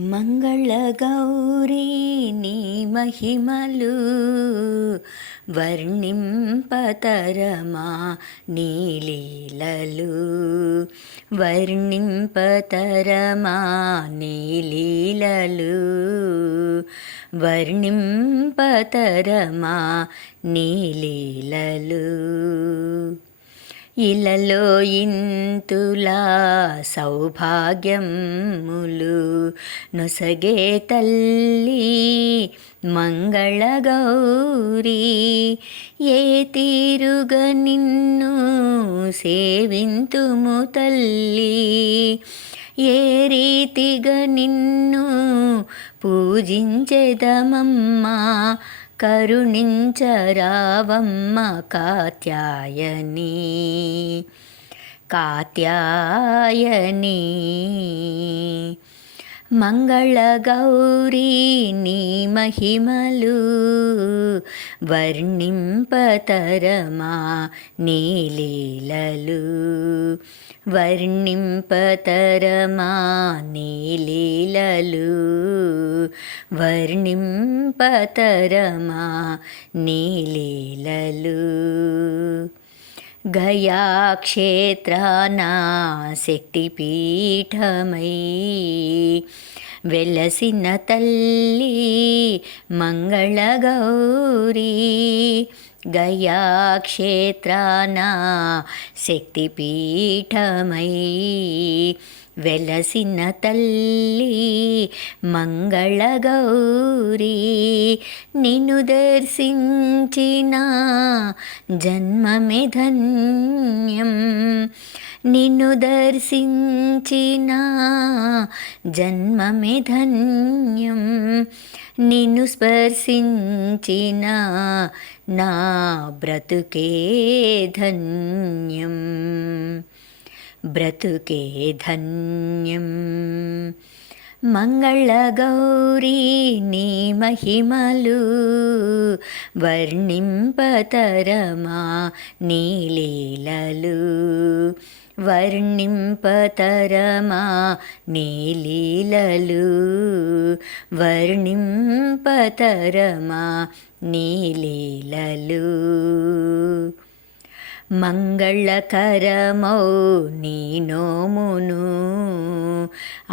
మంగళగౌరీ నీ మహిమలు వర్ణింపతరమా నీ లీలలు వర్ణింపతరమా నీ లీలలు వర్ణింపతరమా నీ లీలలు ఇలలో ఇంతులా సౌభాగ్యములు నొసగే తల్లి మంగళగౌరీ ఏ తీరుగా నిన్ను సేవింతుము తల్లి ఏ రీతిగా నిన్ను పూజించెదమమ్మా కరుణించరావమ్మ కాత్యాయని కాత్యాయని మంగళగౌరీ నీ మహిమలు వర్ణింపతరమా నీ లీలలు వర్ణింపతరమా నీ లీలలు వర్ణింపతరమా నీ లీలలు గయాక్షేత్రాన శక్తిపీఠమై వెలసిన తల్లి మంగళగౌరీ గయాక్షేత్రాన శక్తిపీఠమై వెలసిన తల్లి మంగళగౌరీ నిన్ను దర్శించిన జన్మమే ధన్యం నిన్ను దర్శించిన జన్మమే ధన్యం నిన్ను స్పర్శించిన నా బ్రతుకే ధన్యం బ్రతుకే ధన్యం మంగళగౌరీ నీ మహిమలు వర్ణింపతరమా నీ లీలలు వర్ణింపతరమా నీ లీలలు వర్ణింపతరమా నీ లీలలు మంగళకరమౌ నీ నోమును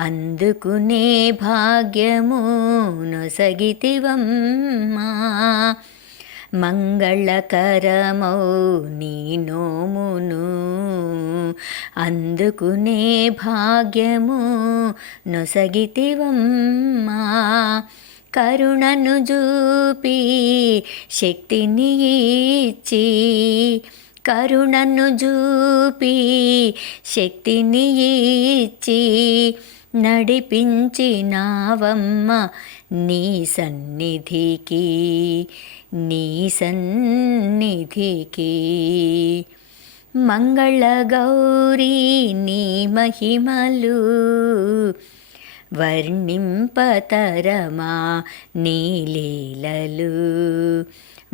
అందుకునే భాగ్యము నొసగితివమ్మా మంగళకరమౌ నీ నోమును అందుకునే భాగ్యము నొసగితివమ్మా కరుణను చూపి శక్తిని ఇచ్చి కరుణను చూపి శక్తిని ఇచ్చి నడిపించినావమ్మ నీ సన్నిధికి నీ సన్నిధికి మంగళగౌరీ నీ మహిమలు వర్ణింపతరమా నీ లీలలు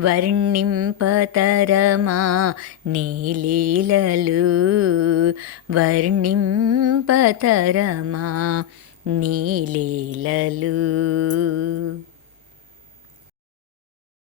వర్ణింపతరమా నీ లీలలు వర్ణింపతరమా నీ లీలలు